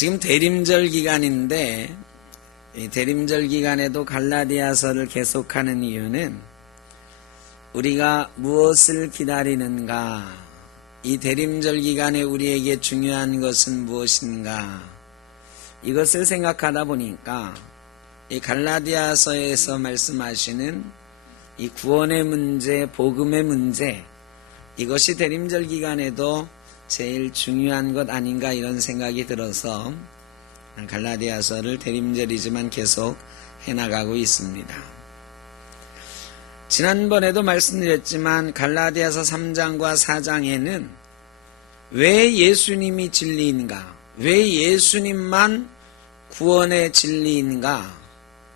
지금 대림절 기간인데 이 대림절 기간에도 갈라디아서를 계속하는 이유는 우리가 무엇을 기다리는가, 이 대림절 기간에 우리에게 중요한 것은 무엇인가, 이것을 생각하다 보니까 이 갈라디아서에서 말씀하시는 이 구원의 문제, 복음의 문제, 이것이 대림절 기간에도 제일 중요한 것 아닌가, 이런 생각이 들어서 갈라디아서를 대림절이지만 계속 해나가고 있습니다. 지난번에도 말씀드렸지만 갈라디아서 3장과 4장에는 왜 예수님이 진리인가, 왜 예수님만 구원의 진리인가,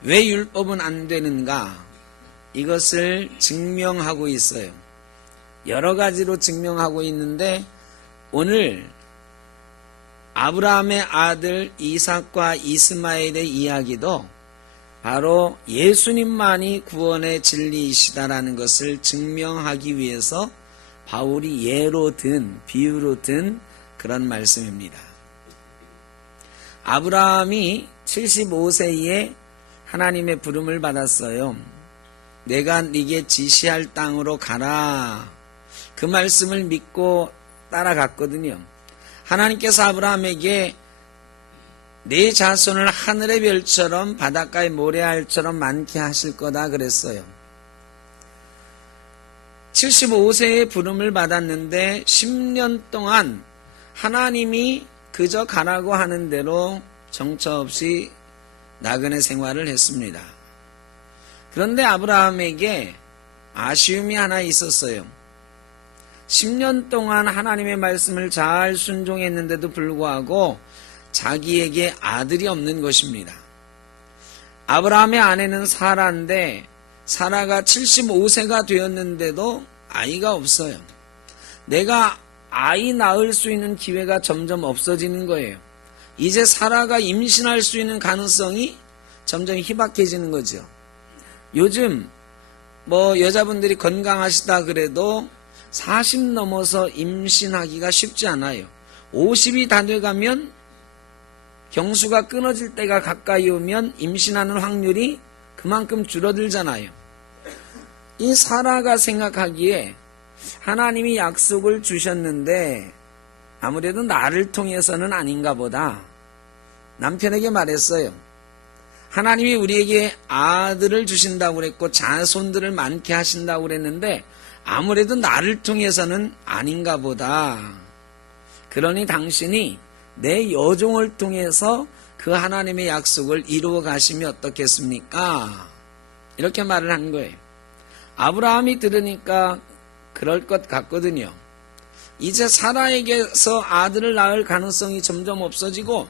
왜 율법은 안 되는가, 이것을 증명하고 있어요. 여러 가지로 증명하고 있는데 오늘 아브라함의 아들 이삭과 이스마엘의 이야기도 바로 예수님만이 구원의 진리이시다라는 것을 증명하기 위해서 바울이 예로 든, 비유로 든 그런 말씀입니다. 아브라함이 75세에 하나님의 부름을 받았어요. 내가 네게 지시할 땅으로 가라. 그 말씀을 믿고 따라갔거든요. 하나님께서 아브라함에게 네 자손을 하늘의 별처럼 바닷가의 모래알처럼 많게 하실 거다 그랬어요. 75세의 부름을 받았는데 10년 동안 하나님이 그저 가라고 하는 대로 정처 없이 나그네 생활을 했습니다. 그런데 아브라함에게 아쉬움이 하나 있었어요. 10년 동안 하나님의 말씀을 잘 순종했는데도 불구하고 자기에게 아들이 없는 것입니다. 아브라함의 아내는 사라인데 사라가 75세가 되었는데도 아이가 없어요. 내가 아이 낳을 수 있는 기회가 점점 없어지는 거예요. 이제 사라가 임신할 수 있는 가능성이 점점 희박해지는 거죠. 요즘 여자분들이 건강하시다 그래도 40 넘어서 임신하기가 쉽지 않아요. 50이 다 돼가면 경수가 끊어질 때가 가까이 오면 임신하는 확률이 그만큼 줄어들잖아요. 이 사라가 생각하기에 하나님이 약속을 주셨는데 아무래도 나를 통해서는 아닌가 보다. 남편에게 말했어요. 하나님이 우리에게 아들을 주신다고 그랬고 자손들을 많게 하신다고 그랬는데 아무래도 나를 통해서는 아닌가 보다. 그러니 당신이 내 여종을 통해서 그 하나님의 약속을 이루어 가시면 어떻겠습니까? 이렇게 말을 한 거예요. 아브라함이 들으니까 그럴 것 같거든요. 이제 사라에게서 아들을 낳을 가능성이 점점 없어지고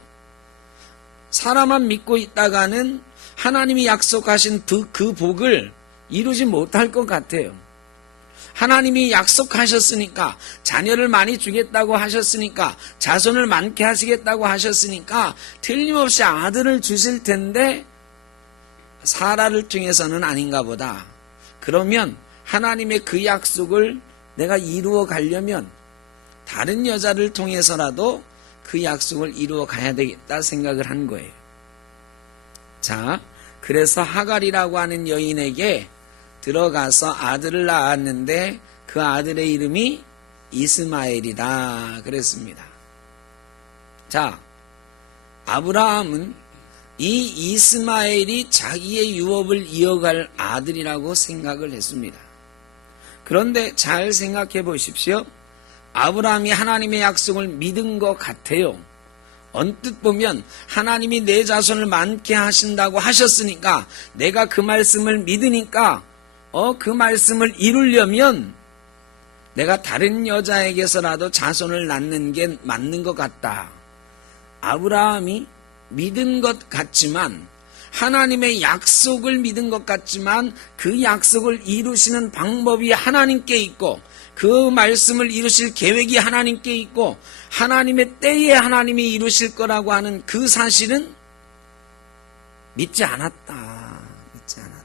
사라만 믿고 있다가는 하나님이 약속하신 그 복을 이루지 못할 것 같아요. 하나님이 약속하셨으니까, 자녀를 많이 주겠다고 하셨으니까, 자손을 많게 하시겠다고 하셨으니까 틀림없이 아들을 주실 텐데 사라를 통해서는 아닌가 보다. 그러면 하나님의 그 약속을 내가 이루어 가려면 다른 여자를 통해서라도 그 약속을 이루어 가야 되겠다 생각을 한 거예요. 자, 그래서 하갈이라고 하는 여인에게 들어가서 아들을 낳았는데 그 아들의 이름이 이스마엘이다 그랬습니다. 자, 아브라함은 이 이스마엘이 자기의 유업을 이어갈 아들이라고 생각을 했습니다. 그런데 잘 생각해 보십시오. 아브라함이 하나님의 약속을 믿은 것 같아요. 언뜻 보면 하나님이 내 자손을 많게 하신다고 하셨으니까 내가 그 말씀을 믿으니까 그 말씀을 이루려면 내가 다른 여자에게서라도 자손을 낳는 게 맞는 것 같다. 아브라함이 믿은 것 같지만, 하나님의 약속을 믿은 것 같지만 그 약속을 이루시는 방법이 하나님께 있고 그 말씀을 이루실 계획이 하나님께 있고 하나님의 때에 하나님이 이루실 거라고 하는 그 사실은 믿지 않았다. 믿지 않았다.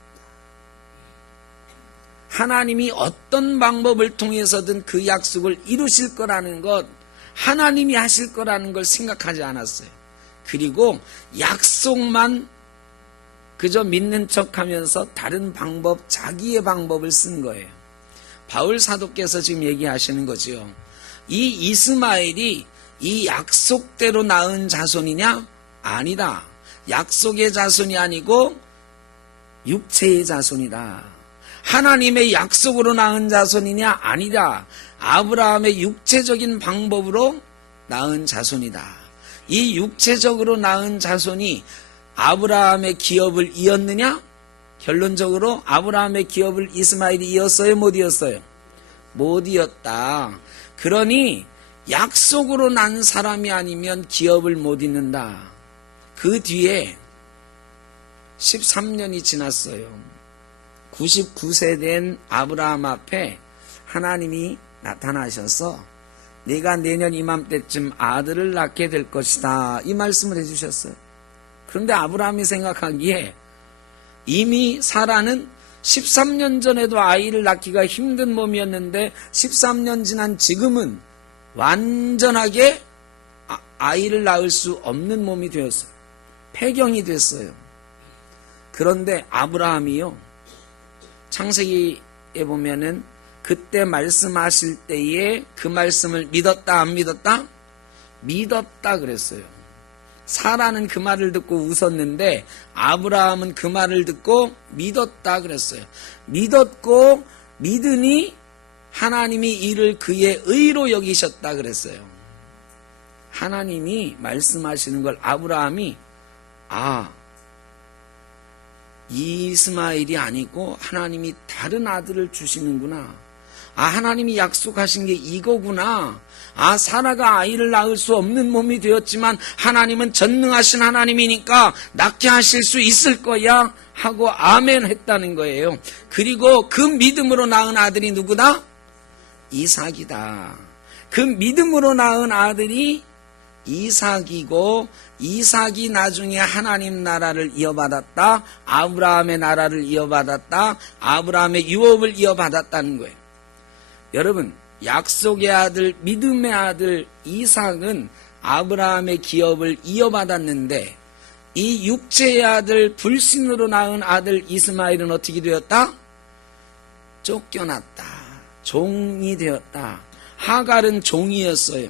하나님이 어떤 방법을 통해서든 그 약속을 이루실 거라는 것, 하나님이 하실 거라는 걸 생각하지 않았어요. 그리고 약속만 그저 믿는 척하면서 다른 방법, 자기의 방법을 쓴 거예요. 바울 사도께서 지금 얘기하시는 거죠. 이 이스마엘이 이 약속대로 낳은 자손이냐? 아니다. 약속의 자손이 아니고 육체의 자손이다. 하나님의 약속으로 낳은 자손이냐? 아니다. 아브라함의 육체적인 방법으로 낳은 자손이다. 이 육체적으로 낳은 자손이 아브라함의 기업을 이었느냐? 결론적으로 아브라함의 기업을 이스마엘이 이었어요? 못 이었어요? 못 이었다. 그러니 약속으로 난 사람이 아니면 기업을 못 잇는다. 그 뒤에 13년이 지났어요. 99세 된 아브라함 앞에 하나님이 나타나셔서 네가 내년 이맘때쯤 아들을 낳게 될 것이다. 이 말씀을 해주셨어요. 그런데 아브라함이 생각하기에 이미 사라는 13년 전에도 아이를 낳기가 힘든 몸이었는데 13년 지난 지금은 완전하게 아이를 낳을 수 없는 몸이 되었어요. 폐경이 됐어요. 그런데 아브라함이요, 창세기에 보면은 그때 말씀하실 때에 그 말씀을 믿었다 안 믿었다? 믿었다 그랬어요. 사라는 그 말을 듣고 웃었는데 아브라함은 그 말을 듣고 믿었다 그랬어요. 믿었고 믿으니 하나님이 이를 그의 의로 여기셨다 그랬어요. 하나님이 말씀하시는 걸 아브라함이 이스마엘이 아니고 하나님이 다른 아들을 주시는구나. 하나님이 약속하신 게 이거구나. 사라가 아이를 낳을 수 없는 몸이 되었지만 하나님은 전능하신 하나님이니까 낳게 하실 수 있을 거야 하고 아멘 했다는 거예요. 그리고 그 믿음으로 낳은 아들이 누구다? 이삭이다. 그 믿음으로 낳은 아들이 이삭이고 이삭이 나중에 하나님 나라를 이어받았다. 아브라함의 나라를 이어받았다. 아브라함의 유업을 이어받았다는 거예요. 여러분, 약속의 아들, 믿음의 아들 이삭은 아브라함의 기업을 이어받았는데 이 육체의 아들, 불신으로 낳은 아들 이스마엘은 어떻게 되었다? 쫓겨났다. 종이 되었다. 하갈은 종이었어요.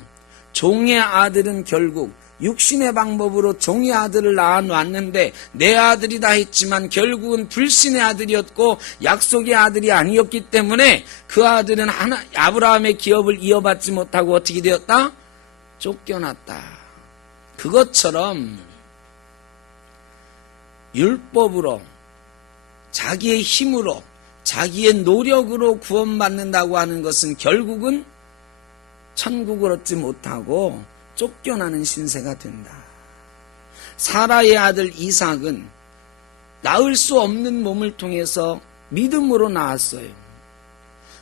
종의 아들은 결국 육신의 방법으로 종의 아들을 낳아놨는데 내 아들이다 했지만 결국은 불신의 아들이었고 약속의 아들이 아니었기 때문에 그 아들은 아브라함의 기업을 이어받지 못하고 어떻게 되었다? 쫓겨났다. 그것처럼 율법으로 자기의 힘으로 자기의 노력으로 구원받는다고 하는 것은 결국은 천국을 얻지 못하고 쫓겨나는 신세가 된다. 사라의 아들 이삭은 낳을 수 없는 몸을 통해서 믿음으로 낳았어요.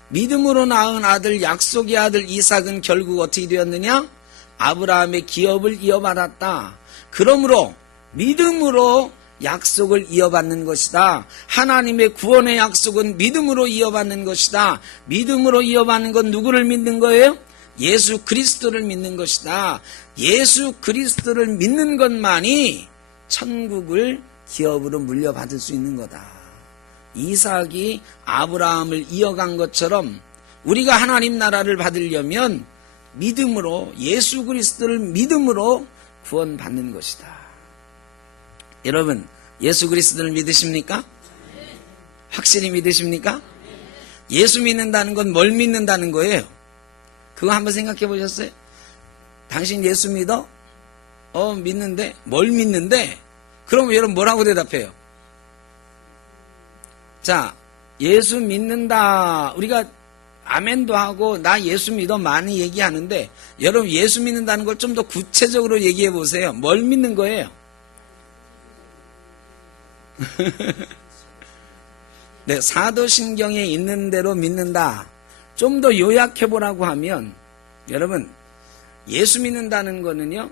믿음으로 낳은 아들, 약속의 아들 이삭은 결국 어떻게 되었느냐? 아브라함의 기업을 이어받았다. 그러므로 믿음으로 약속을 이어받는 것이다. 하나님의 구원의 약속은 믿음으로 이어받는 것이다. 믿음으로 이어받는 건 누구를 믿는 거예요? 예수 그리스도를 믿는 것이다. 예수 그리스도를 믿는 것만이 천국을 기업으로 물려받을 수 있는 거다. 이삭이 아브라함을 이어간 것처럼 우리가 하나님 나라를 받으려면 믿음으로, 예수 그리스도를 믿음으로 구원받는 것이다. 여러분, 예수 그리스도를 믿으십니까? 확실히 믿으십니까? 예수 믿는다는 건 뭘 믿는다는 거예요? 그거 한번 생각해 보셨어요? 당신 예수 믿어? 믿는데? 뭘 믿는데? 그럼 여러분 뭐라고 대답해요? 자, 예수 믿는다. 우리가 아멘도 하고 나 예수 믿어 많이 얘기하는데 여러분 예수 믿는다는 걸 좀 더 구체적으로 얘기해 보세요. 뭘 믿는 거예요? 네, 사도신경에 있는 대로 믿는다. 좀 더 요약해 보라고 하면 여러분 예수 믿는다는 거는요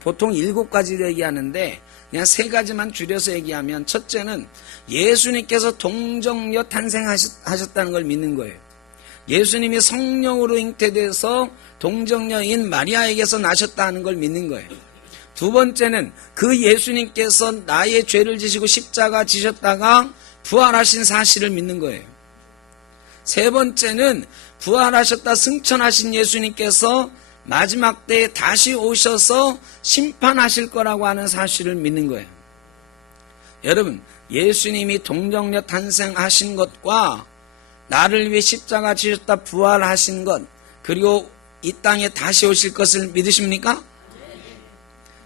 보통 7가지를 얘기하는데 그냥 3가지만 줄여서 얘기하면 첫째는 예수님께서 동정녀 탄생하셨다는 걸 믿는 거예요. 예수님이 성령으로 잉태돼서 동정녀인 마리아에게서 나셨다는 걸 믿는 거예요. 두 번째는 그 예수님께서 나의 죄를 지시고 십자가 지셨다가 부활하신 사실을 믿는 거예요. 세 번째는 부활하셨다 승천하신 예수님께서 마지막 때에 다시 오셔서 심판하실 거라고 하는 사실을 믿는 거예요. 여러분, 예수님이 동정녀 탄생하신 것과 나를 위해 십자가 지셨다 부활하신 것, 그리고 이 땅에 다시 오실 것을 믿으십니까?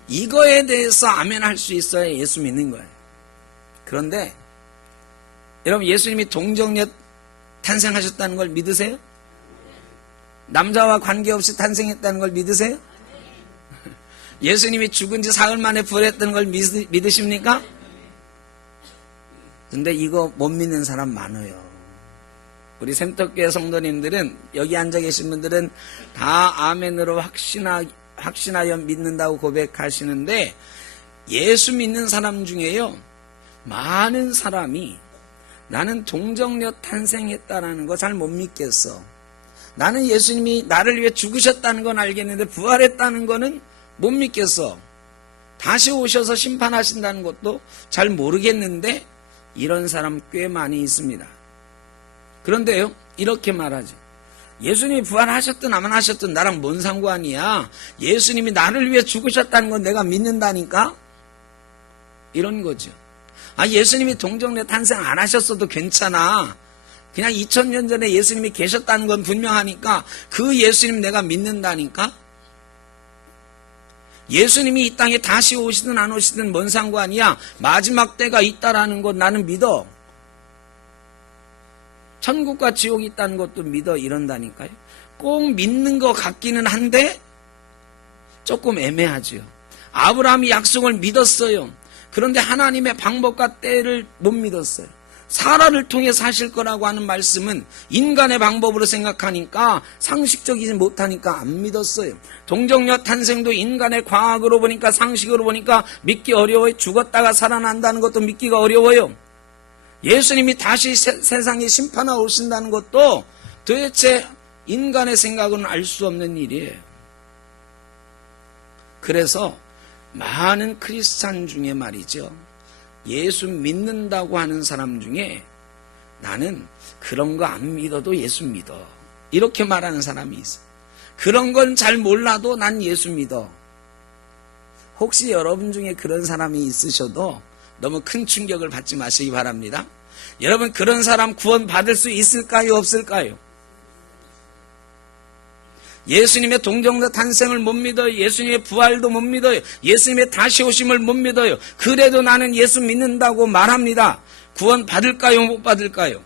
이거에 대해서 아멘 할 수 있어야 예수 믿는 거예요. 그런데 여러분, 예수님이 동정녀 탄생하셨다는 걸 믿으세요? 남자와 관계없이 탄생했다는 걸 믿으세요? 예수님이 죽은 지 사흘 만에 부활했다는 걸 믿으십니까? 근데 이거 못 믿는 사람 많아요. 우리 샘터교회 성도님들은, 여기 앉아 계신 분들은 다 아멘으로 확신하여 믿는다고 고백하시는데, 예수 믿는 사람 중에요, 많은 사람이 나는 동정녀 탄생했다라는 거 잘 못 믿겠어. 나는 예수님이 나를 위해 죽으셨다는 건 알겠는데 부활했다는 거는 못 믿겠어. 다시 오셔서 심판하신다는 것도 잘 모르겠는데, 이런 사람 꽤 많이 있습니다. 그런데요, 이렇게 말하죠. 예수님이 부활하셨든 안 하셨든 나랑 뭔 상관이야. 예수님이 나를 위해 죽으셨다는 건 내가 믿는다니까? 이런 거죠. 예수님이 동정녀 탄생 안 하셨어도 괜찮아. 그냥 2000년 전에 예수님이 계셨다는 건 분명하니까 그 예수님 내가 믿는다니까? 예수님이 이 땅에 다시 오시든 안 오시든 뭔 상관이야. 마지막 때가 있다라는 것 나는 믿어. 천국과 지옥이 있다는 것도 믿어. 이런다니까요. 꼭 믿는 것 같기는 한데 조금 애매하죠. 아브라함이 약속을 믿었어요. 그런데 하나님의 방법과 때를 못 믿었어요. 사라를 통해 사실 거라고 하는 말씀은 인간의 방법으로 생각하니까, 상식적이지 못하니까 안 믿었어요. 동정녀 탄생도 인간의 과학으로 보니까, 상식으로 보니까 믿기 어려워요. 죽었다가 살아난다는 것도 믿기가 어려워요. 예수님이 다시 세상에 심판하러 오신다는 것도 도대체 인간의 생각은 알 수 없는 일이에요. 그래서 많은 크리스찬 중에 말이죠, 예수 믿는다고 하는 사람 중에 나는 그런 거 안 믿어도 예수 믿어, 이렇게 말하는 사람이 있어. 그런 건 잘 몰라도 난 예수 믿어. 혹시 여러분 중에 그런 사람이 있으셔도 너무 큰 충격을 받지 마시기 바랍니다. 여러분, 그런 사람 구원 받을 수 있을까요, 없을까요? 예수님의 동정녀 탄생을 못 믿어요. 예수님의 부활도 못 믿어요. 예수님의 다시 오심을 못 믿어요. 그래도 나는 예수 믿는다고 말합니다. 구원 받을까요, 못 받을까요?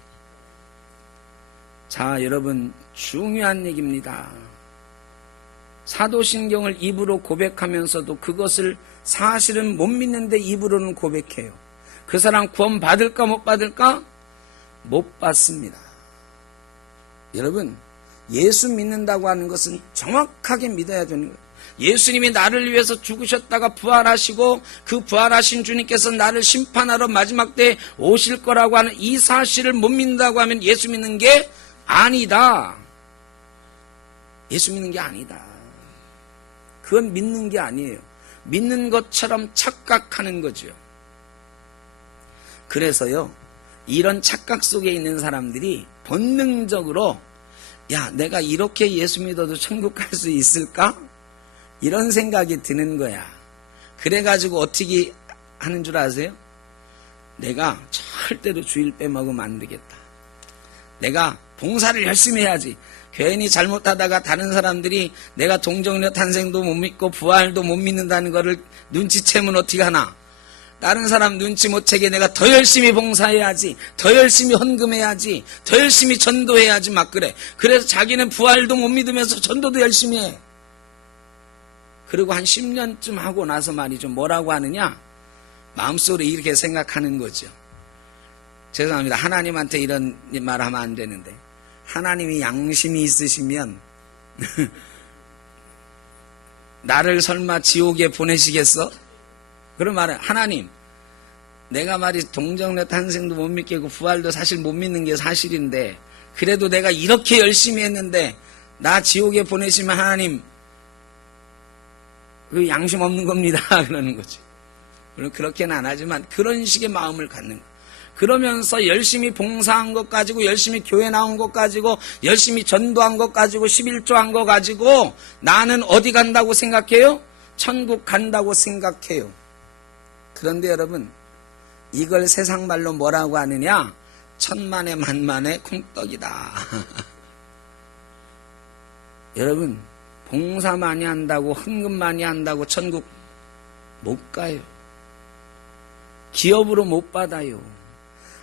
자, 여러분, 중요한 얘기입니다. 사도신경을 입으로 고백하면서도 그것을 사실은 못 믿는데 입으로는 고백해요. 그 사람 구원 받을까, 못 받을까? 못 받습니다. 여러분, 예수 믿는다고 하는 것은 정확하게 믿어야 되는 거예요. 예수님이 나를 위해서 죽으셨다가 부활하시고 그 부활하신 주님께서 나를 심판하러 마지막 때에 오실 거라고 하는 이 사실을 못 믿는다고 하면 예수 믿는 게 아니다. 예수 믿는 게 아니다. 그건 믿는 게 아니에요. 믿는 것처럼 착각하는 거죠. 그래서요, 이런 착각 속에 있는 사람들이 본능적으로 야, 내가 이렇게 예수 믿어도 천국 갈 수 있을까? 이런 생각이 드는 거야. 그래가지고 어떻게 하는 줄 아세요? 내가 절대로 주일 빼먹으면 안 되겠다. 내가 봉사를 열심히 해야지. 괜히 잘못하다가 다른 사람들이 내가 동정녀 탄생도 못 믿고 부활도 못 믿는다는 거를 눈치채면 어떻게 하나? 다른 사람 눈치 못 채게 내가 더 열심히 봉사해야지, 더 열심히 헌금해야지, 더 열심히 전도해야지 막 그래. 그래서 자기는 부활도 못 믿으면서 전도도 열심히 해. 그리고 한 10년쯤 하고 나서 말이죠, 뭐라고 하느냐? 마음속으로 이렇게 생각하는 거죠. 죄송합니다. 하나님한테 이런 말 하면 안 되는데, 하나님이 양심이 있으시면 나를 설마 지옥에 보내시겠어? 그런 말은, 하나님, 내가 말이 동정녀 탄생도 못 믿겠고 부활도 사실 못 믿는 게 사실인데, 그래도 내가 이렇게 열심히 했는데 나 지옥에 보내시면 하나님 그 양심 없는 겁니다. 그러는 거지. 물론 그렇게는 안 하지만 그런 식의 마음을 갖는 거예요. 그러면서 열심히 봉사한 것 가지고, 열심히 교회 나온 것 가지고, 열심히 전도한 것 가지고, 11조 한 것 가지고 나는 어디 간다고 생각해요? 천국 간다고 생각해요. 그런데 여러분, 이걸 세상 말로 뭐라고 하느냐? 천만에 만만에 콩떡이다. 여러분, 봉사 많이 한다고, 헌금 많이 한다고 천국 못 가요. 기업으로 못 받아요.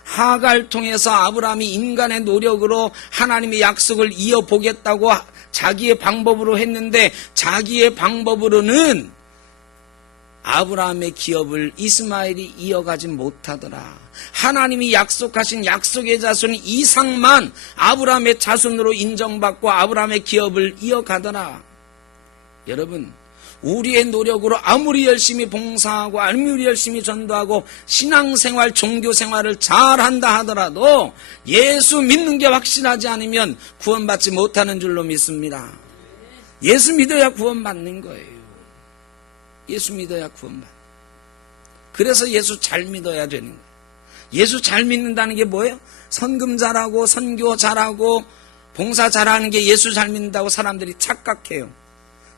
하가를 통해서 아브라함이 인간의 노력으로 하나님의 약속을 이어보겠다고 자기의 방법으로 했는데, 자기의 방법으로는 아브라함의 기업을 이스마엘이 이어가지 못하더라. 하나님이 약속하신 약속의 자손 이상만 아브라함의 자손으로 인정받고 아브라함의 기업을 이어가더라. 여러분, 우리의 노력으로 아무리 열심히 봉사하고 아무리 열심히 전도하고 신앙생활, 종교생활을 잘한다 하더라도 예수 믿는 게 확실하지 않으면 구원받지 못하는 줄로 믿습니다. 예수 믿어야 구원받는 거예요. 예수 믿어야 구원받는 거예요. 그래서 예수 잘 믿어야 되는 거예요. 예수 잘 믿는다는 게 뭐예요? 선금 잘하고 선교 잘하고 봉사 잘하는 게 예수 잘 믿는다고 사람들이 착각해요.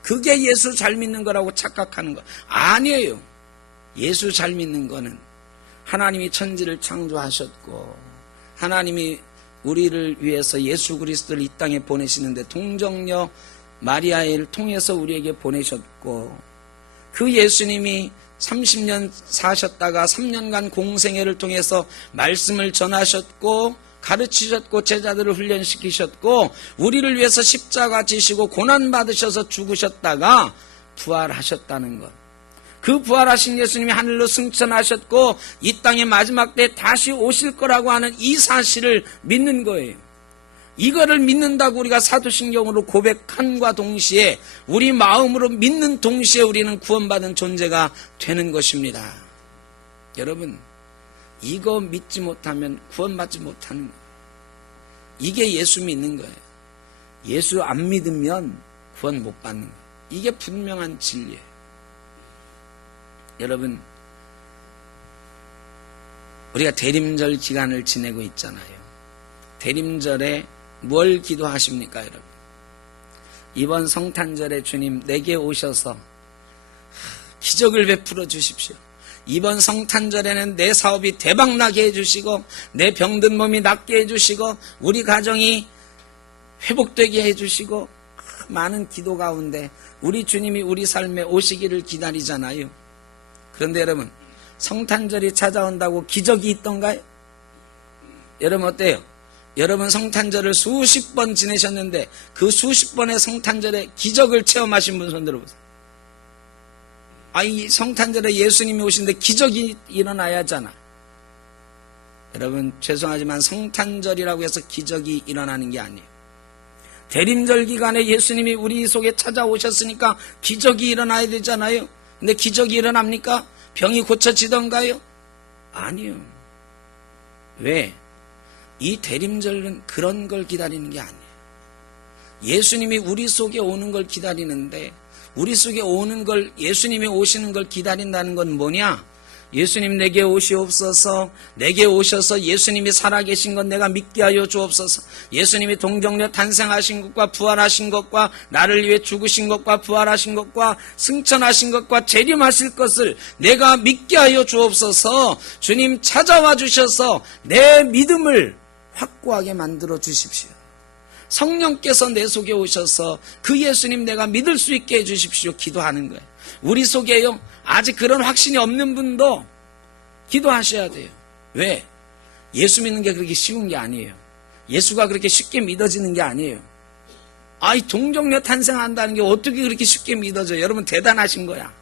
그게 예수 잘 믿는 거라고 착각하는 거 아니에요. 예수 잘 믿는 거는 하나님이 천지를 창조하셨고 하나님이 우리를 위해서 예수 그리스도를 이 땅에 보내시는데 동정녀 마리아를 통해서 우리에게 보내셨고, 그 예수님이 30년 사셨다가 3년간 공생애를 통해서 말씀을 전하셨고 가르치셨고 제자들을 훈련시키셨고 우리를 위해서 십자가 지시고 고난받으셔서 죽으셨다가 부활하셨다는 것. 그 부활하신 예수님이 하늘로 승천하셨고 이 땅의 마지막 때에 다시 오실 거라고 하는 이 사실을 믿는 거예요. 이거를 믿는다고 우리가 사도신경으로 고백함과 동시에 우리 마음으로 믿는 동시에 우리는 구원받은 존재가 되는 것입니다. 여러분, 이거 믿지 못하면 구원받지 못하는 거예요. 이게 예수 믿는 거예요. 예수 안 믿으면 구원 못 받는 거예요. 이게 분명한 진리예요. 여러분, 우리가 대림절 기간을 지내고 있잖아요. 대림절에 뭘 기도하십니까, 여러분? 이번 성탄절에 주님 내게 오셔서 기적을 베풀어 주십시오. 이번 성탄절에는 내 사업이 대박나게 해주시고 내 병든 몸이 낫게 해주시고 우리 가정이 회복되게 해주시고, 많은 기도 가운데 우리 주님이 우리 삶에 오시기를 기다리잖아요. 그런데 여러분, 성탄절이 찾아온다고 기적이 있던가요? 여러분 어때요? 여러분 성탄절을 수십 번 지내셨는데 그 수십 번의 성탄절에 기적을 체험하신 분 손 들어보세요. 이 성탄절에 예수님이 오시는데 기적이 일어나야 하잖아. 여러분 죄송하지만 성탄절이라고 해서 기적이 일어나는 게 아니에요. 대림절 기간에 예수님이 우리 속에 찾아오셨으니까 기적이 일어나야 되잖아요. 근데 기적이 일어납니까? 병이 고쳐지던가요? 아니요. 왜? 이 대림절은 그런 걸 기다리는 게 아니에요. 예수님이 우리 속에 오는 걸 기다리는데, 우리 속에 오는 걸, 예수님이 오시는 걸 기다린다는 건 뭐냐? 예수님 내게 오시옵소서, 내게 오셔서 예수님이 살아계신 것 내가 믿게 하여 주옵소서. 예수님이 동정녀 탄생하신 것과 부활하신 것과 나를 위해 죽으신 것과 부활하신 것과 승천하신 것과 재림하실 것을 내가 믿게 하여 주옵소서. 주님 찾아와 주셔서 내 믿음을 확고하게 만들어 주십시오. 성령께서 내 속에 오셔서 그 예수님 내가 믿을 수 있게 해주십시오. 기도하는 거예요. 우리 속에요, 아직 그런 확신이 없는 분도 기도하셔야 돼요. 왜? 예수 믿는 게 그렇게 쉬운 게 아니에요. 예수가 그렇게 쉽게 믿어지는 게 아니에요. 이 동정녀 탄생한다는 게 어떻게 그렇게 쉽게 믿어져요? 여러분 대단하신 거야.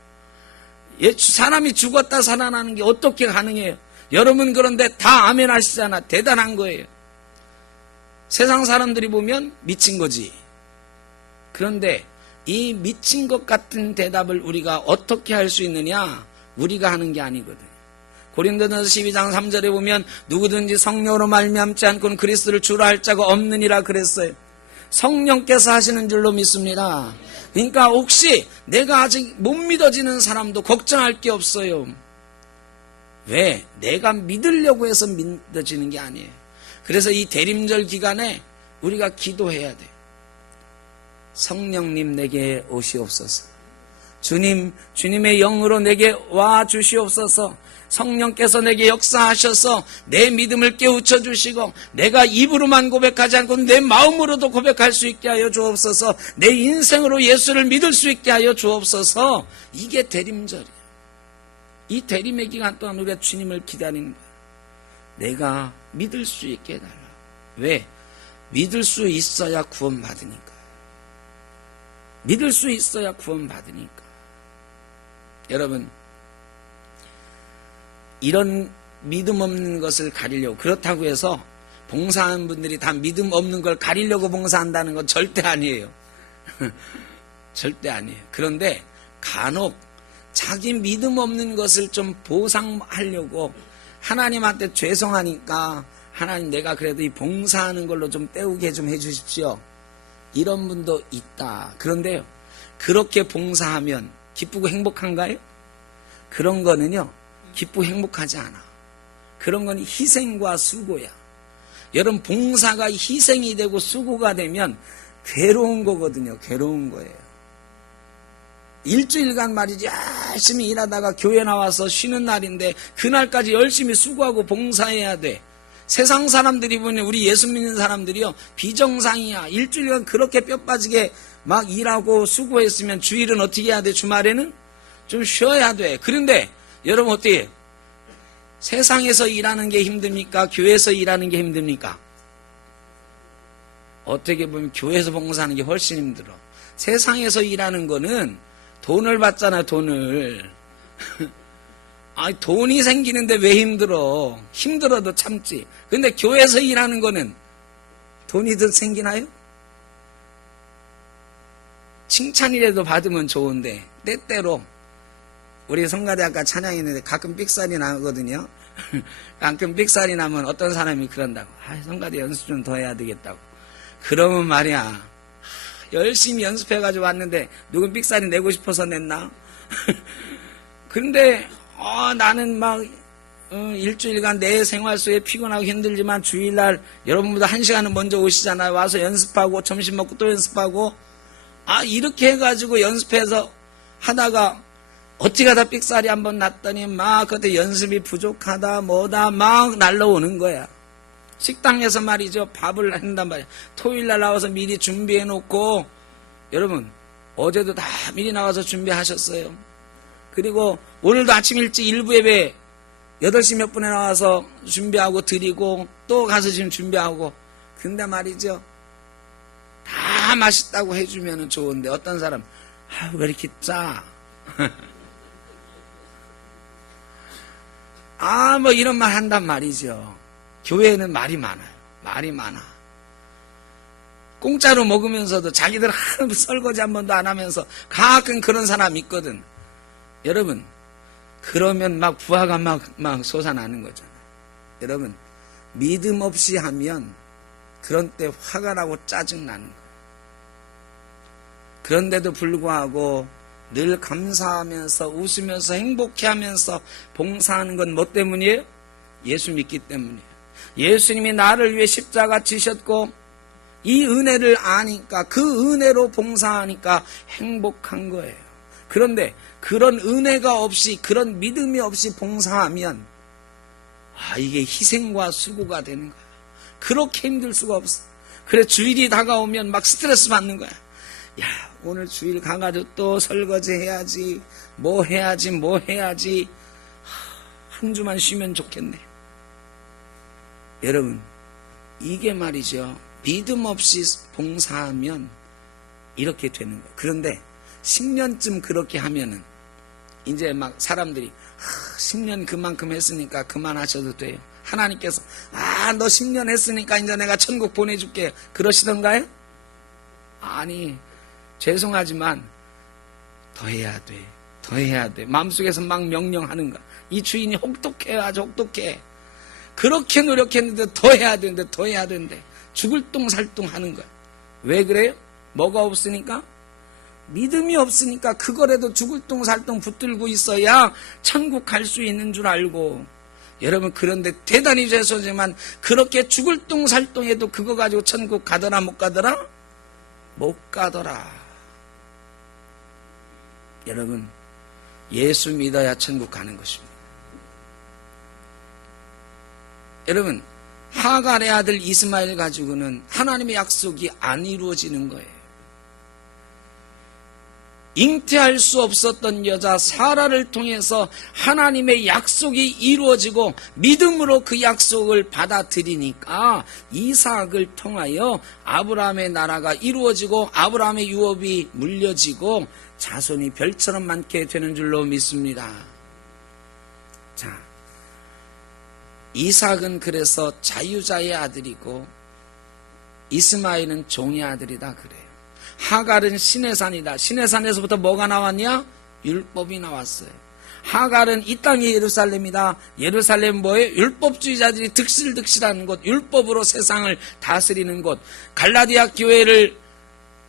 사람이 죽었다 살아나는 게 어떻게 가능해요? 여러분 그런데 다 아멘 하시잖아. 대단한 거예요. 세상 사람들이 보면 미친 거지. 그런데 이 미친 것 같은 대답을 우리가 어떻게 할 수 있느냐? 우리가 하는 게 아니거든. 고린도전서 12장 3절에 보면 누구든지 성령으로 말미암지 않고는 그리스도를 주라 할 자가 없느니라 그랬어요. 성령께서 하시는 줄로 믿습니다. 그러니까 혹시 내가 아직 못 믿어지는 사람도 걱정할 게 없어요. 왜? 내가 믿으려고 해서 믿어지는 게 아니에요. 그래서 이 대림절 기간에 우리가 기도해야 돼. 성령님 내게 오시옵소서. 주님의 영으로 내게 와 주시옵소서. 성령께서 내게 역사하셔서 내 믿음을 깨우쳐 주시고 내가 입으로만 고백하지 않고 내 마음으로도 고백할 수 있게 하여 주옵소서. 내 인생으로 예수를 믿을 수 있게 하여 주옵소서. 이게 대림절이에요. 이 대림의 기간 동안 우리가 주님을 기다리는 거예요. 내가 믿을 수 있게 해달라. 왜? 믿을 수 있어야 구원받으니까. 믿을 수 있어야 구원받으니까. 여러분, 이런 믿음 없는 것을 가리려고, 그렇다고 해서 봉사하는 분들이 다 믿음 없는 걸 가리려고 봉사한다는 건 절대 아니에요. 절대 아니에요. 그런데 간혹 자기 믿음 없는 것을 좀 보상하려고 하나님한테 죄송하니까 하나님 내가 그래도 이 봉사하는 걸로 좀 때우게 좀 해주십시오. 이런 분도 있다. 그런데요, 그렇게 봉사하면 기쁘고 행복한가요? 그런 거는요, 기쁘고 행복하지 않아. 그런 건 희생과 수고야. 여러분, 봉사가 희생이 되고 수고가 되면 괴로운 거거든요. 괴로운 거예요. 일주일간 말이지 열심히 일하다가 교회 나와서 쉬는 날인데 그날까지 열심히 수고하고 봉사해야 돼. 세상 사람들이 보면 우리 예수 믿는 사람들이요, 비정상이야. 일주일간 그렇게 뼈 빠지게 막 일하고 수고했으면 주일은 어떻게 해야 돼? 주말에는 좀 쉬어야 돼. 그런데 여러분 어떻게, 세상에서 일하는 게 힘듭니까? 교회에서 일하는 게 힘듭니까? 어떻게 보면 교회에서 봉사하는 게 훨씬 힘들어. 세상에서 일하는 거는 돈을 받잖아, 돈을. 아니, 돈이 생기는데 왜 힘들어? 힘들어도 참지. 근데 교회에서 일하는 거는 돈이 더 생기나요? 칭찬이라도 받으면 좋은데 때때로 우리 성가대 아까 찬양했는데 가끔 삑살이 나거든요. 가끔 삑살이 나면 어떤 사람이 그런다고. 성가대 연습 좀 더 해야 되겠다고. 그러면 말이야, 열심히 연습해가지고 왔는데 누군 삑살이 내고 싶어서 냈나? 그런데 나는 막 일주일간 내 생활 속에 피곤하고 힘들지만 주일날 여러분보다 1시간은 먼저 오시잖아요. 와서 연습하고 점심 먹고 또 연습하고, 이렇게 해가지고 연습해서 하다가 어찌 가다 삑살이 한번 났더니 막 그때 연습이 부족하다 뭐다 막 날라오는 거야. 식당에서 말이죠, 밥을 한단 말이야. 토요일날 나와서 미리 준비해 놓고, 여러분 어제도 다 미리 나와서 준비하셨어요. 그리고 오늘도 아침 일찍 일부 예배 8시 몇 분에 나와서 준비하고 드리고 또 가서 지금 준비하고. 근데 말이죠, 다 맛있다고 해주면 좋은데 어떤 사람 왜 이렇게 짜? 뭐 이런 말 한단 말이죠. 교회에는 말이 많아요. 말이 많아. 공짜로 먹으면서도 자기들 하루 설거지 한 번도 안 하면서 가끔 그런 사람 있거든. 여러분, 그러면 막 부하가 막 솟아나는 거잖아요. 여러분, 믿음 없이 하면 그런 때 화가 나고 짜증나는 거예요. 그런데도 불구하고 늘 감사하면서 웃으면서 행복해하면서 봉사하는 건 뭐 때문이에요? 예수 믿기 때문이에요. 예수님이 나를 위해 십자가 지셨고 이 은혜를 아니까 그 은혜로 봉사하니까 행복한 거예요. 그런데 그런 은혜가 없이, 그런 믿음이 없이 봉사하면 이게 희생과 수고가 되는 거야. 그렇게 힘들 수가 없어. 그래 주일이 다가오면 막 스트레스 받는 거야. 오늘 주일 가가지고 또 설거지 해야지, 뭐 해야지. 한 주만 쉬면 좋겠네. 여러분, 이게 말이죠, 믿음 없이 봉사하면 이렇게 되는 거예요. 그런데 10년쯤 그렇게 하면은 이제 막 사람들이 10년 그만큼 했으니까 그만하셔도 돼요. 하나님께서 너 10년 했으니까 이제 내가 천국 보내줄게 그러시던가요? 아니, 죄송하지만 더 해야 돼. 마음속에서 막 명령하는 거야. 이 주인이 혹독해, 아주 혹독해. 그렇게 노력했는데 더 해야 된대. 죽을 똥살똥 하는 거야. 왜 그래요? 뭐가 없으니까? 믿음이 없으니까 그거라도 죽을 똥살똥 붙들고 있어야 천국 갈 수 있는 줄 알고. 여러분, 그런데 대단히 죄송하지만 그렇게 죽을 똥살똥해도 그거 가지고 천국 가더라 못 가더라? 못 가더라. 여러분, 예수 믿어야 천국 가는 것입니다. 여러분, 하갈의 아들 이스마엘 가지고는 하나님의 약속이 안 이루어지는 거예요. 잉태할 수 없었던 여자 사라를 통해서 하나님의 약속이 이루어지고 믿음으로 그 약속을 받아들이니까 이삭을 통하여 아브라함의 나라가 이루어지고 아브라함의 유업이 물려지고 자손이 별처럼 많게 되는 줄로 믿습니다. 자, 이삭은 그래서 자유자의 아들이고 이스마엘은 종의 아들이다 그래요. 하갈은 신의 산이다. 신의 산에서부터 뭐가 나왔냐? 율법이 나왔어요. 하갈은 이 땅의 예루살렘이다. 예루살렘 뭐예요? 율법주의자들이 득실득실하는 곳, 율법으로 세상을 다스리는 곳. 갈라디아 교회를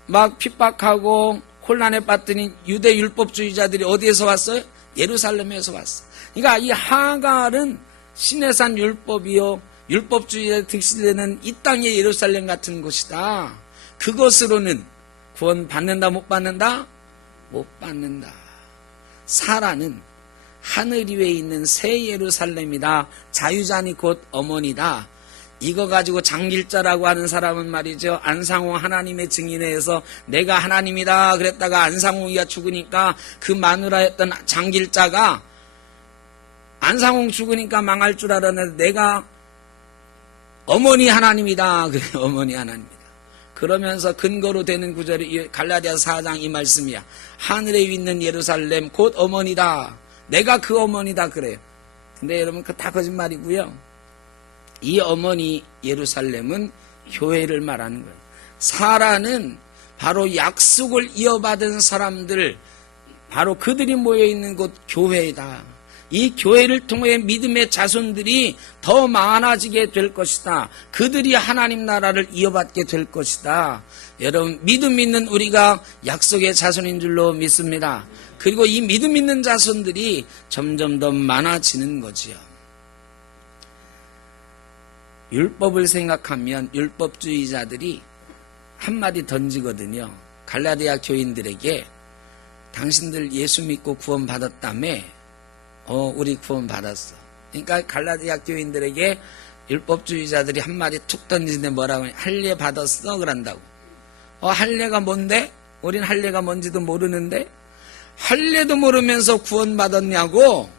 막 핍박하고 혼란에 빠뜨린 유대 율법주의자들이 어디에서 왔어요? 예루살렘에서 왔어요. 그러니까 이 하갈은 신의 산 율법이요, 율법주의자들 득실되는 이 땅의 예루살렘 같은 곳이다. 그것으로는 구원 받는다 못 받는다? 못 받는다. 사라는 하늘 위에 있는 새 예루살렘이다. 자유자니 곧 어머니다. 이거 가지고 장길자라고 하는 사람은 말이죠, 안상홍 하나님의 증인에 의해서 내가 하나님이다 그랬다가 안상홍이가 죽으니까 그 마누라였던 장길자가 안상홍 죽으니까 망할 줄 알았는데 내가 어머니 하나님이다 그래. 어머니 하나님이다. 그러면서 근거로 되는 구절이 갈라디아 4장 이 말씀이야. 하늘에 있는 예루살렘 곧 어머니다. 내가 그 어머니다 그래요. 근데 여러분, 그거 다 거짓말이고요. 이 어머니 예루살렘은 교회를 말하는 거예요. 사라는 바로 약속을 이어받은 사람들, 바로 그들이 모여있는 곳 교회이다. 이 교회를 통해 믿음의 자손들이 더 많아지게 될 것이다. 그들이 하나님 나라를 이어받게 될 것이다. 여러분, 믿음 있는 우리가 약속의 자손인 줄로 믿습니다. 그리고 이 믿음 있는 자손들이 점점 더 많아지는 거지요. 율법을 생각하면 율법주의자들이 한마디 던지거든요. 갈라디아 교인들에게 당신들 예수 믿고 구원 받았다며? 우리 구원 받았어. 그러니까 갈라디아 교인들에게 율법주의자들이 한마디 툭 던지는데 뭐라고 하냐? 할례 받았어? 그런다고. 할례가 뭔데? 우린 할례가 뭔지도 모르는데? 할례도 모르면서 구원 받았냐고?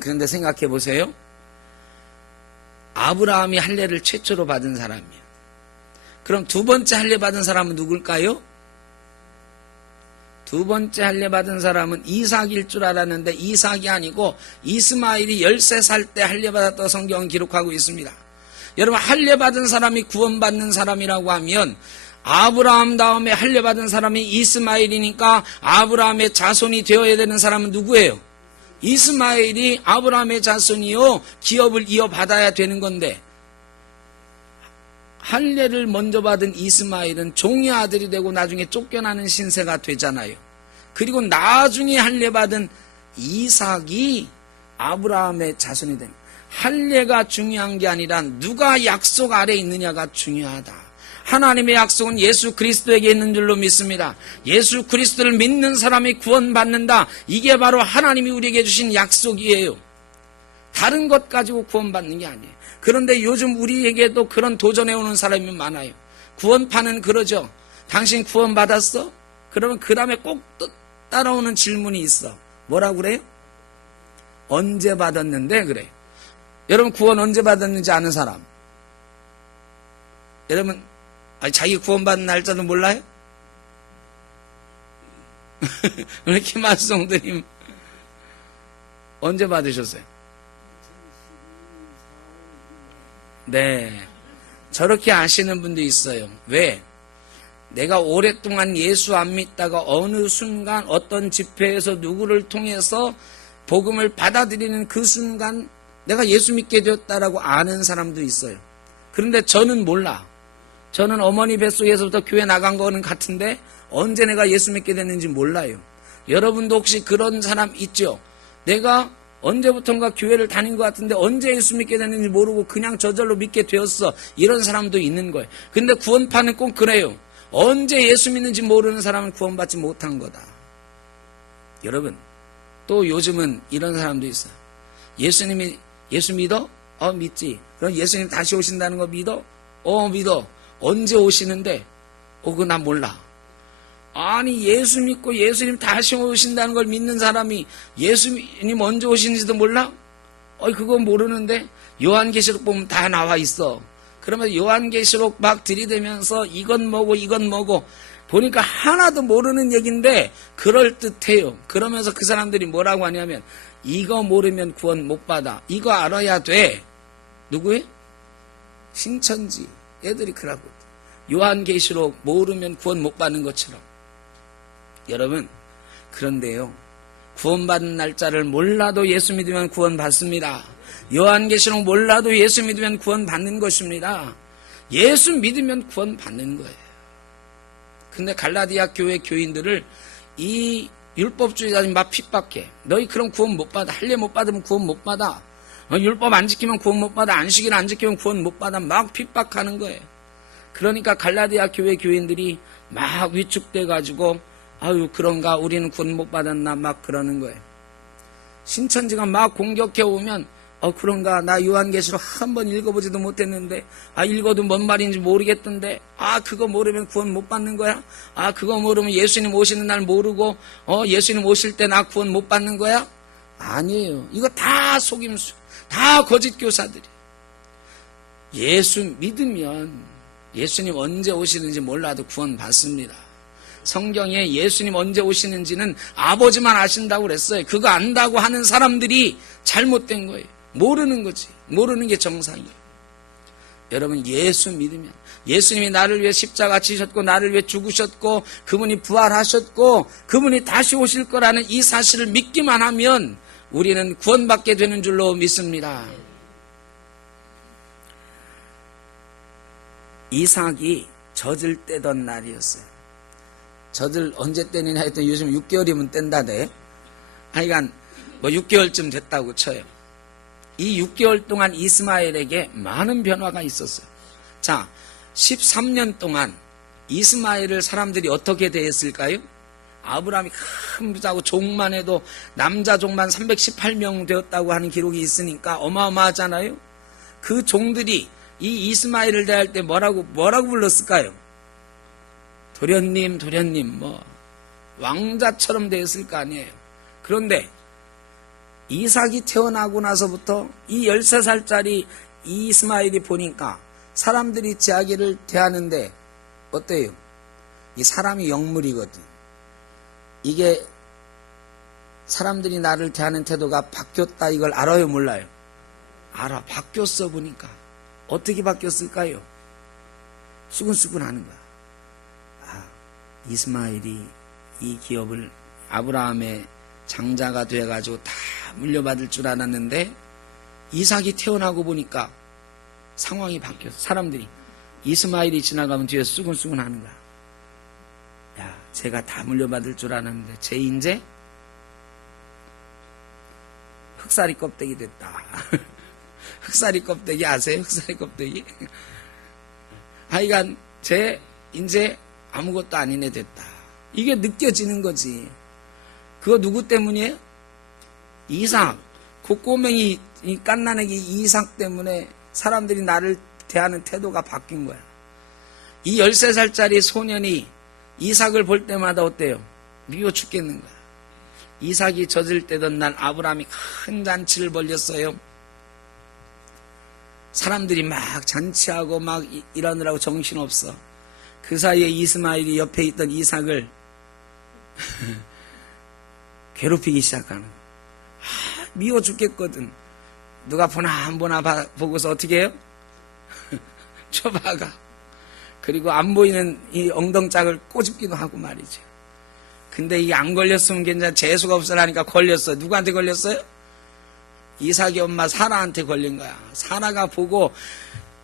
그런데 생각해 보세요. 아브라함이 할례를 최초로 받은 사람이야. 그럼 두 번째 할례 받은 사람은 누굴까요? 두 번째 할례 받은 사람은 이삭일 줄 알았는데 이삭이 아니고 이스마엘이 13살 때 할례 받았다고 성경은 기록하고 있습니다. 여러분, 할례 받은 사람이 구원받는 사람이라고 하면 아브라함 다음에 할례 받은 사람이 이스마엘이니까 아브라함의 자손이 되어야 되는 사람은 누구예요? 이스마엘이 아브라함의 자손이요, 기업을 이어받아야 되는 건데 할례를 먼저 받은 이스마엘은 종의 아들이 되고 나중에 쫓겨나는 신세가 되잖아요. 그리고 나중에 할례 받은 이삭이 아브라함의 자손이 됩니다. 할례가 중요한 게 아니라 누가 약속 아래 있느냐가 중요하다. 하나님의 약속은 예수 그리스도에게 있는 줄로 믿습니다. 예수 그리스도를 믿는 사람이 구원받는다. 이게 바로 하나님이 우리에게 주신 약속이에요. 다른 것 가지고 구원받는 게 아니에요. 그런데 요즘 우리에게도 그런 도전해오는 사람이 많아요. 구원파는 그러죠. 당신 구원받았어? 그러면 그 다음에 꼭 따라오는 질문이 있어. 뭐라고 그래요? 언제 받았는데? 그래요. 여러분, 구원 언제 받았는지 아는 사람? 여러분, 자기 구원받는 날짜도 몰라요? 왜 이렇게 말씀드림? 언제 받으셨어요? 네, 저렇게 아시는 분도 있어요. 왜? 내가 오랫동안 예수 안 믿다가 어느 순간 어떤 집회에서 누구를 통해서 복음을 받아들이는 그 순간 내가 예수 믿게 되었다라고 아는 사람도 있어요. 그런데 저는 몰라. 저는 어머니 뱃속에서부터 교회 나간 거는 같은데 언제 내가 예수 믿게 됐는지 몰라요. 여러분도 혹시 그런 사람 있죠? 내가 언제부턴가 교회를 다닌 것 같은데 언제 예수 믿게 됐는지 모르고 그냥 저절로 믿게 되었어. 이런 사람도 있는 거예요. 근데 구원파는 꼭 그래요. 언제 예수 믿는지 모르는 사람은 구원받지 못한 거다. 여러분, 또 요즘은 이런 사람도 있어요. 예수님이 예수 믿어? 믿지. 그럼 예수님 다시 오신다는 거 믿어? 믿어. 언제 오시는데? 그거 난 몰라. 아니, 예수 믿고 예수님 다시 오신다는 걸 믿는 사람이 예수님 언제 오시는지도 몰라? 그건 모르는데 요한계시록 보면 다 나와 있어. 그러면 요한계시록 막 들이대면서 이건 뭐고 이건 뭐고 보니까 하나도 모르는 얘기인데 그럴듯해요. 그러면서 그 사람들이 뭐라고 하냐면 이거 모르면 구원 못 받아. 이거 알아야 돼. 누구예요? 신천지 애들이 그러고 요한계시록 모르면 구원 못 받는 것처럼. 여러분, 그런데요, 구원받는 날짜를 몰라도 예수 믿으면 구원받습니다. 요한계시록 몰라도 예수 믿으면 구원받는 것입니다. 예수 믿으면 구원받는 거예요. 근데 갈라디아 교회 교인들을 이 율법주의자들이 막 핍박해. 너희 그럼 구원 못 받아. 할례 못 받으면 구원 못 받아. 율법 안 지키면 구원 못 받아. 안식일 안 지키면 구원 못 받아. 막 핍박하는 거예요. 그러니까 갈라디아 교회 교인들이 막 위축돼가지고 아유 그런가 우리는 구원 못 받았나 막 그러는 거예요. 신천지가 막 공격해 오면 그런가 나 요한계시록 한번 읽어보지도 못했는데 읽어도 뭔 말인지 모르겠던데 그거 모르면 구원 못 받는 거야? 그거 모르면 예수님 오시는 날 모르고 예수님 오실 때 나 구원 못 받는 거야? 아니에요. 이거 다 속임수, 다 거짓 교사들이. 예수 믿으면 예수님 언제 오시는지 몰라도 구원 받습니다. 성경에 예수님 언제 오시는지는 아버지만 아신다고 그랬어요. 그거 안다고 하는 사람들이 잘못된 거예요. 모르는 거지. 모르는 게 정상이에요. 여러분, 예수 믿으면 예수님이 나를 위해 십자가 지셨고 나를 위해 죽으셨고 그분이 부활하셨고 그분이 다시 오실 거라는 이 사실을 믿기만 하면 우리는 구원받게 되는 줄로 믿습니다. 이삭이 젖을 떼던 날이었어요. 젖을 언제 떼느냐 했더니 요즘 6개월이면 뗀다대. 하여간 6개월쯤 됐다고 쳐요. 이 6개월 동안 이스마엘에게 많은 변화가 있었어요. 자, 13년 동안 이스마엘을 사람들이 어떻게 대했을까요? 아브라함이 큰 부자고 종만 해도 남자 종만 318명 되었다고 하는 기록이 있으니까 어마어마하잖아요. 그 종들이 이 이스마엘을 대할 때 뭐라고 불렀을까요? 도련님 왕자처럼 대했을 거 아니에요. 그런데 이삭이 태어나고 나서부터 이 13살짜리 이스마엘이 보니까 사람들이 자기를 대하는데 어때요? 이 사람이 영물이거든. 이게 사람들이 나를 대하는 태도가 바뀌었다 이걸 알아요 몰라요? 알아. 바뀌었어 보니까. 어떻게 바뀌었을까요? 수근수근 하는 거야. 이스마엘이 이 기업을 아브라함의 장자가 돼가지고 다 물려받을 줄 알았는데 이삭이 태어나고 보니까 상황이 바뀌었어. 사람들이 이스마엘이 지나가면 뒤에서 수근수근 하는 거야. 야, 제가 다 물려받을 줄 알았는데 쟤 이제 흑사리 껍데기 됐다. 흑사리 껍데기 아세요? 흑사리 껍데기? 하여간 쟤 이제 아무것도 아닌 애 됐다. 이게 느껴지는 거지. 그거 누구 때문이에요? 이삭. 그 꼬맹이 이 깐난애기 이삭 때문에 사람들이 나를 대하는 태도가 바뀐 거야. 이 13살짜리 소년이 이삭을 볼 때마다 어때요? 미워 죽겠는 거야. 이삭이 젖을 떼던 날 아브라함이 큰 잔치를 벌렸어요. 사람들이 막 잔치하고 막 이러느라고 정신없어. 그 사이에 이스마엘이 옆에 있던 이삭을 괴롭히기 시작하는 거야. 미워 죽겠거든. 누가 보나 안 보나 보고서 어떻게 해요? 쳐박아. 그리고 안 보이는 이 엉덩짝을 꼬집기도 하고 말이죠. 근데 이게 안 걸렸으면 괜찮아. 재수가 없으라니까 걸렸어. 누구한테 걸렸어요? 이삭이 엄마 사라한테 걸린 거야. 사라가 보고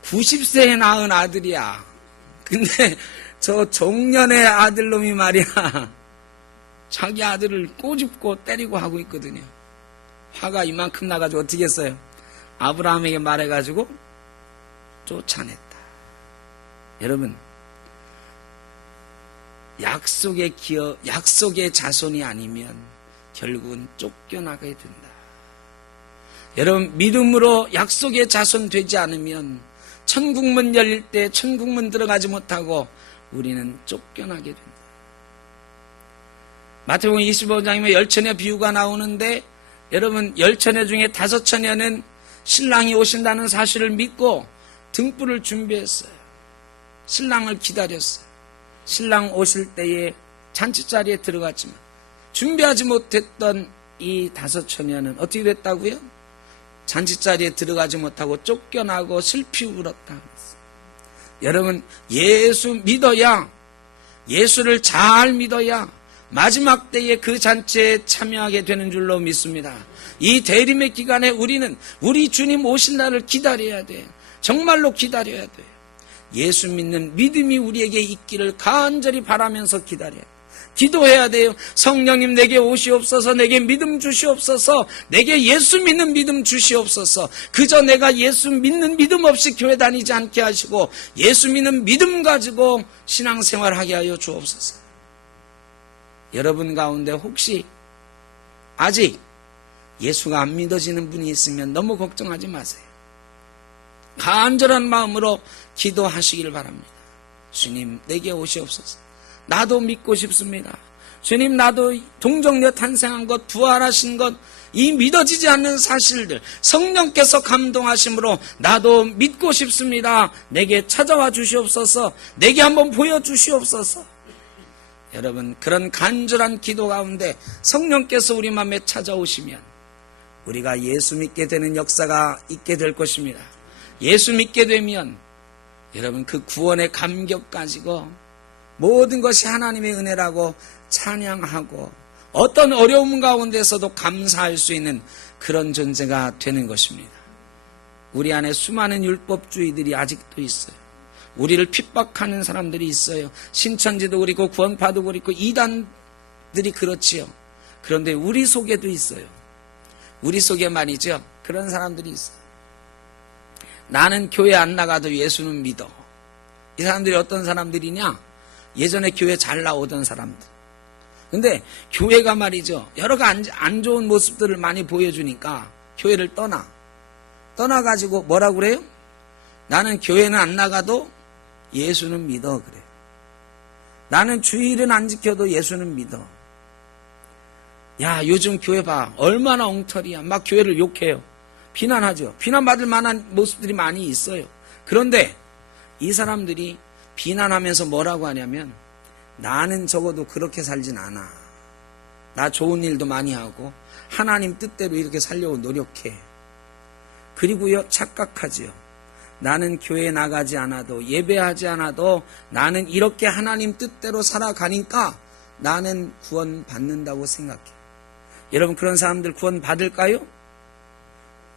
90세에 낳은 아들이야. 근데 저 종년의 아들놈이 말이야, 자기 아들을 꼬집고 때리고 하고 있거든요. 화가 이만큼 나가지고 어떻게 했어요? 아브라함에게 말해가지고 쫓아냈다. 여러분, 약속의 자손이 아니면 결국은 쫓겨나게 된다. 여러분, 믿음으로 약속의 자손 되지 않으면 천국문 열릴 때 천국문 들어가지 못하고 우리는 쫓겨나게 된다. 마태복음 25장이면 열처녀 비유가 나오는데, 여러분, 열처녀 중에 5처녀는 신랑이 오신다는 사실을 믿고 등불을 준비했어요. 신랑을 기다렸어요. 신랑 오실 때에 잔치자리에 들어갔지만 준비하지 못했던 이 5처녀는 어떻게 됐다고요? 잔치자리에 들어가지 못하고 쫓겨나고 슬피 울었다. 여러분, 예수 믿어야, 예수를 잘 믿어야 마지막 때에 그 잔치에 참여하게 되는 줄로 믿습니다. 이 대림의 기간에 우리는 우리 주님 오실 날을 기다려야 돼요. 정말로 기다려야 돼요. 예수 믿는 믿음이 우리에게 있기를 간절히 바라면서 기다려야 돼요. 기도해야 돼요. 성령님 내게 오시옵소서, 내게 믿음 주시옵소서, 내게 예수 믿는 믿음 주시옵소서. 그저 내가 예수 믿는 믿음 없이 교회 다니지 않게 하시고 예수 믿는 믿음 가지고 신앙생활하게 하여 주옵소서. 여러분 가운데 혹시 아직 예수가 안 믿어지는 분이 있으면 너무 걱정하지 마세요. 간절한 마음으로 기도하시길 바랍니다. 주님 내게 오시옵소서. 나도 믿고 싶습니다. 주님, 나도 동정녀 탄생한 것, 부활하신 것, 이 믿어지지 않는 사실들 성령께서 감동하심으로 나도 믿고 싶습니다. 내게 찾아와 주시옵소서. 내게 한번 보여주시옵소서. 여러분, 그런 간절한 기도 가운데 성령께서 우리 마음에 찾아오시면 우리가 예수 믿게 되는 역사가 있게 될 것입니다. 예수 믿게 되면 여러분, 그 구원의 감격 가지고 모든 것이 하나님의 은혜라고 찬양하고 어떤 어려움 가운데서도 감사할 수 있는 그런 존재가 되는 것입니다. 우리 안에 수많은 율법주의들이 아직도 있어요. 우리를 핍박하는 사람들이 있어요. 신천지도 그렇고 구원파도 그렇고 이단들이 그렇지요. 그런데 우리 속에도 있어요. 우리 속에 말이죠, 그런 사람들이 있어요. 나는 교회 안 나가도 예수는 믿어. 이 사람들이 어떤 사람들이냐? 예전에 교회 잘 나오던 사람들. 근데 교회가 말이죠, 여러 가지 안 좋은 모습들을 많이 보여주니까 교회를 떠나가지고 뭐라고 그래요? 나는 교회는 안 나가도 예수는 믿어 그래요. 나는 주일은 안 지켜도 예수는 믿어. 야, 요즘 교회 봐. 얼마나 엉터리야. 막 교회를 욕해요. 비난하죠. 비난받을 만한 모습들이 많이 있어요. 그런데 이 사람들이 비난하면서 뭐라고 하냐면, 나는 적어도 그렇게 살진 않아. 나 좋은 일도 많이 하고 하나님 뜻대로 이렇게 살려고 노력해. 그리고요, 착각하지요. 나는 교회에 나가지 않아도, 예배하지 않아도 나는 이렇게 하나님 뜻대로 살아가니까 나는 구원 받는다고 생각해. 여러분, 그런 사람들 구원 받을까요?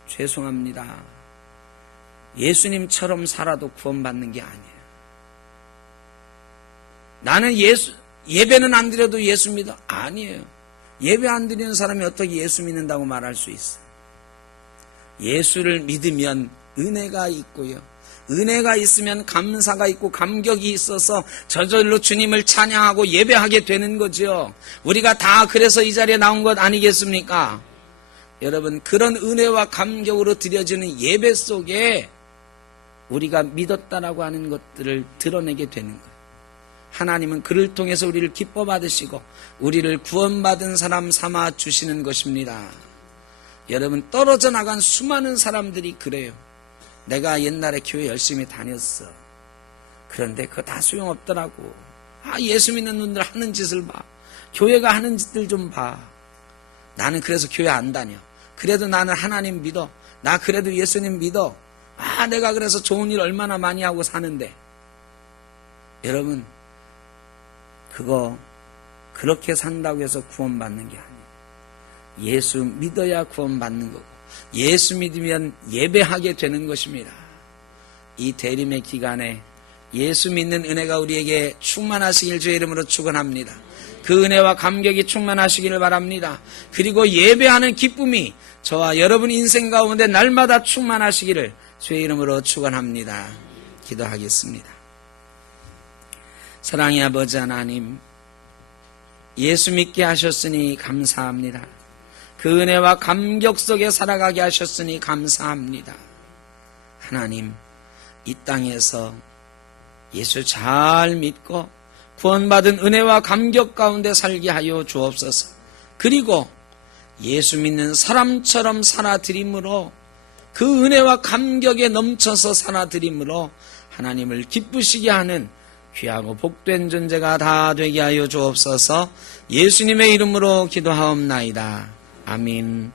죄송합니다. 예수님처럼 살아도 구원 받는 게 아니에요. 나는 예배는 안 드려도 예수 믿어. 아니에요. 예배 안 드리는 사람이 어떻게 예수 믿는다고 말할 수 있어요? 예수를 믿으면 은혜가 있고요. 은혜가 있으면 감사가 있고 감격이 있어서 저절로 주님을 찬양하고 예배하게 되는 거죠. 우리가 다 그래서 이 자리에 나온 것 아니겠습니까? 여러분, 그런 은혜와 감격으로 드려지는 예배 속에 우리가 믿었다라고 하는 것들을 드러내게 되는 거예요. 하나님은 그를 통해서 우리를 기뻐 받으시고 우리를 구원받은 사람 삼아 주시는 것입니다. 여러분, 떨어져 나간 수많은 사람들이 그래요. 내가 옛날에 교회 열심히 다녔어. 그런데 그거 다 소용없더라고. 예수 믿는 놈들 하는 짓을 봐. 교회가 하는 짓들 좀 봐. 나는 그래서 교회 안 다녀. 그래도 나는 하나님 믿어. 나 그래도 예수님 믿어. 내가 그래서 좋은 일 얼마나 많이 하고 사는데. 여러분, 그거 그렇게 산다고 해서 구원받는 게 아니에요. 예수 믿어야 구원받는 거고, 예수 믿으면 예배하게 되는 것입니다. 이 대림의 기간에 예수 믿는 은혜가 우리에게 충만하시길 주의 이름으로 축원합니다. 그 은혜와 감격이 충만하시기를 바랍니다. 그리고 예배하는 기쁨이 저와 여러분 인생 가운데 날마다 충만하시기를 주의 이름으로 축원합니다. 기도하겠습니다. 사랑의 아버지 하나님, 예수 믿게 하셨으니 감사합니다. 그 은혜와 감격 속에 살아가게 하셨으니 감사합니다. 하나님, 이 땅에서 예수 잘 믿고 구원받은 은혜와 감격 가운데 살게 하여 주옵소서. 그리고 예수 믿는 사람처럼 살아드림으로 그 은혜와 감격에 넘쳐서 살아드림으로 하나님을 기쁘시게 하는 귀하고 복된 존재가 다 되게 하여 주옵소서. 예수님의 이름으로 기도하옵나이다. 아멘.